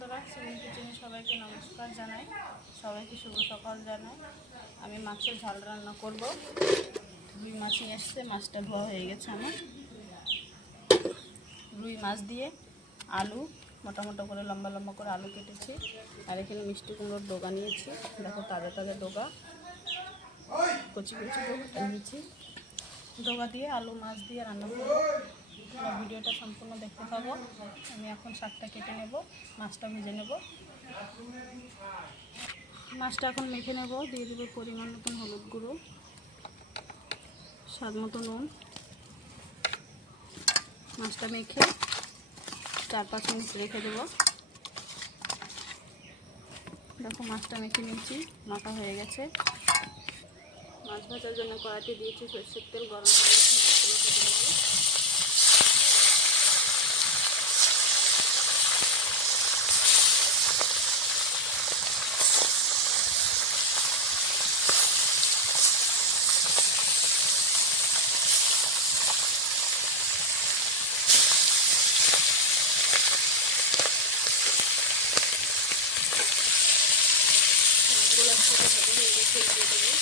বন্ধুরা, সেভেন কিচেনে সবাইকে নমস্কার জানাই, সবাইকে শুভ সকাল জানাই। আমি মাছের ঝাল রান্না করব। রুই মাছ নিয়ে এসছে, মাছটা ধোয়া হয়ে গেছে আমার। রুই মাছ দিয়ে আলু মোটা মোটা করে লম্বা লম্বা করে আলু কেটেছি, আর এখানে মিষ্টি কুমড়োর ডোগা নিয়েছি। দেখো তাজা তাজা ডোগা, কচি কচি ডোগা নিয়েছি। ডোগা দিয়ে আলু মাছ দিয়ে রান্না করবো। তোমরা ভিডিওটা সম্পূর্ণ দেখতে পাবো। আমি এখন শাকটা কেটে নেব, মাছটা ভেজে নেব। মাছটা এখন মেখে নেব। দিয়ে দেবো পরিমাণ মতন হলুদ গুঁড়ো, স্বাদ মতো নুন। মাছটা মেখে 4-5 মিনিট রেখে দেবো। দেখো মাছটা মেখে নিয়েছি, মাখা হয়ে গেছে। মাছ ভাজার জন্য কড়াইতে দিয়েছি সরষের তেল, গরম হয়ে গেছে। মাছগুলো ভেজে নেব। মাছগুলো একসাথে ভাজা হয়ে গেছে, দিয়ে দেবো।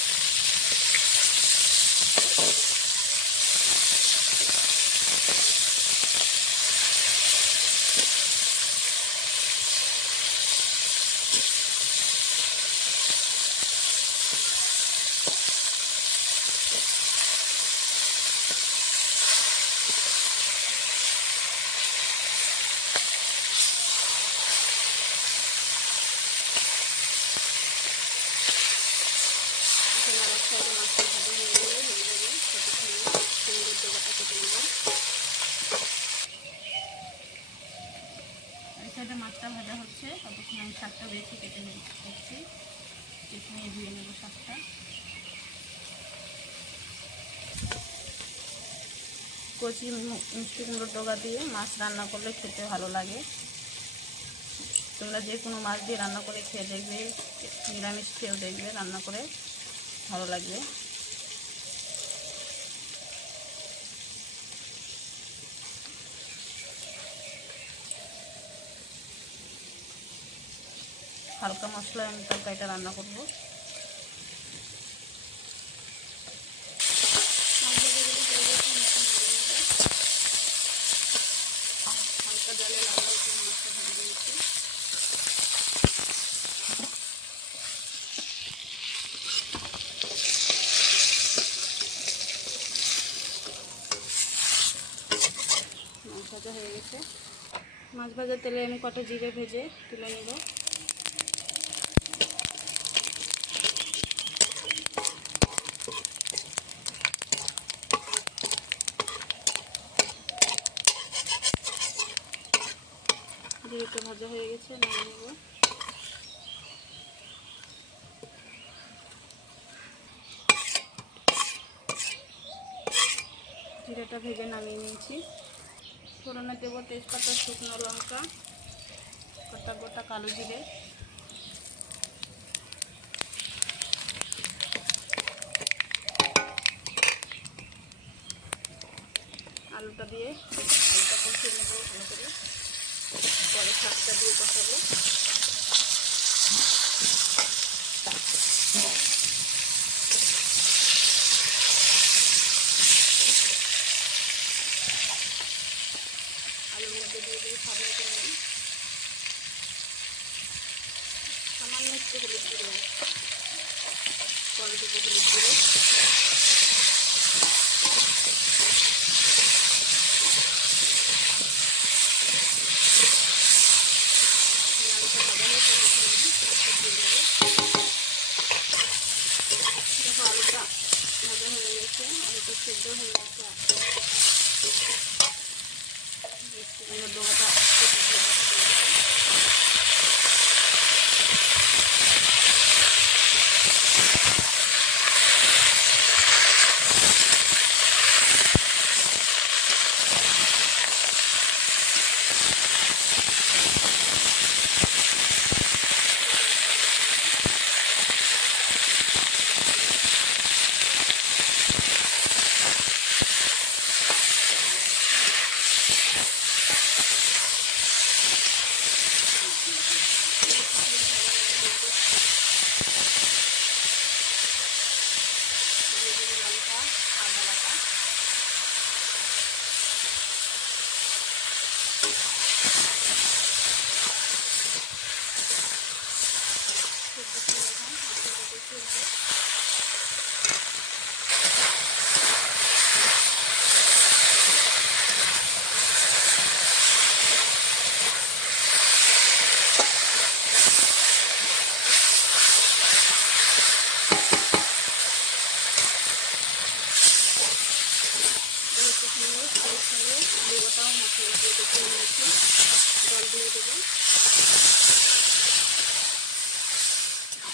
মাছটা ভাজা হয়ে গেলে হয়ে যাবে, ততক্ষণে কুমড়োর ডোগাটা কেটে নেব। এই সাইডে মাছটা ভাজা হচ্ছে, ততক্ষণ আমি শাকটা বেছে কেটে নিচ্ছি। কেটে নিয়ে ধুয়ে নেব শাকটা। কচি মিষ্টি কুমড়োর ডোগা দিয়ে মাছ রান্না করলে খেতে ভালো লাগে। তোমরা যে কোনো মাছ দিয়ে রান্না করে খেয়ে দেখবে, নিরামিষ খেয়েও দেখবে, রান্না করে ভালো লাগবে। হালকা মশলায় আমি তরকারিটা রান্না করবো। হালকা জলে লাল লাল করে মাছটা ভেজে দিয়েছি। মাছ ভাজা হয়ে গেছে। মাছ ভাজার তেলে আমি কটা জিরে ভেজে তুলে নেব। জিরেটা ভাজা হয়ে গেছে, নামিয়ে নেব। জিরেটা ভেজে নামিয়ে নিয়েছি। ফোড়নে দেব তেজপাতা, শুকনো লঙ্কা, গোটা কালো জিরে, আলুটা দিয়ে আলুটা কষিয়ে নেব ভালো করে। পরে শাকটা দিয়ে কষাবো। আলুর মধ্যে দিয়ে দিয়ে স্বাদ মতো নুন, সামান্য একটু হলুদ গুঁড়ো, পরে দেবো হলুদ গুঁড়ো। দেখো আলুটা ভাজা হয়ে গেছে, আলুটা সেদ্ধ হয়ে গেছে। ডোগাটা কেটে দিয়ে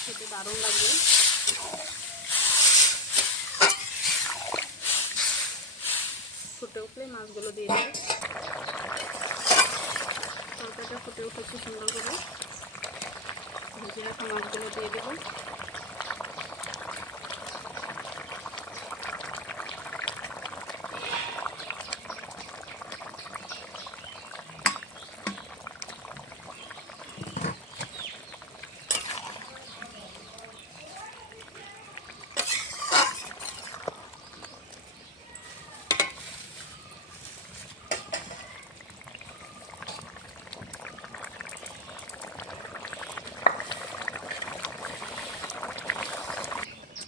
খেতে দারুণ লাগবে। ফুটে উঠলে মাছগুলো দিয়ে দেবে। তরকারিটা ফুটে উঠেছে সুন্দর করে, ভেজে রাখা মাছগুলো দিয়ে দেবো।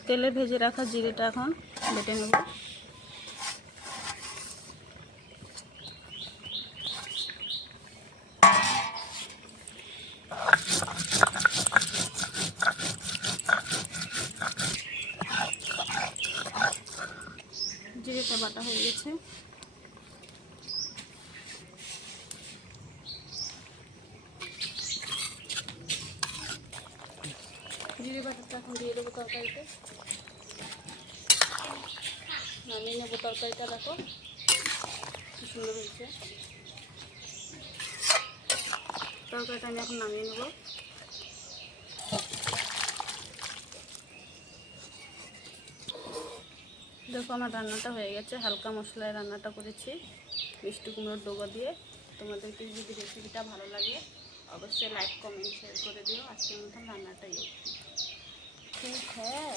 তেলে ভেজে রাখা জিরেটা এখন বেটে নেব। জিরেটা বাটা হয়ে গেছে। জিরে বাটাটা এখন দিয়ে দেবো তরকারিতে। নামিয়ে নেবো তরকারিটা। দেখো কি সুন্দর হয়েছে তরকারিটা। আমি এখন নামিয়ে নেব। দেখো আমার রান্নাটা হয়ে গেছে। হালকা মশলায় রান্নাটা করেছি মিষ্টি কুমড়োর ডগা দিয়ে। তোমাদেরকে যদি রেসিপিটা ভালো লাগে অবশ্যই লাইক কমেন্ট শেয়ার করে দিও। আজকের মতন রান্নাটাই ঠিক হ্যাঁ।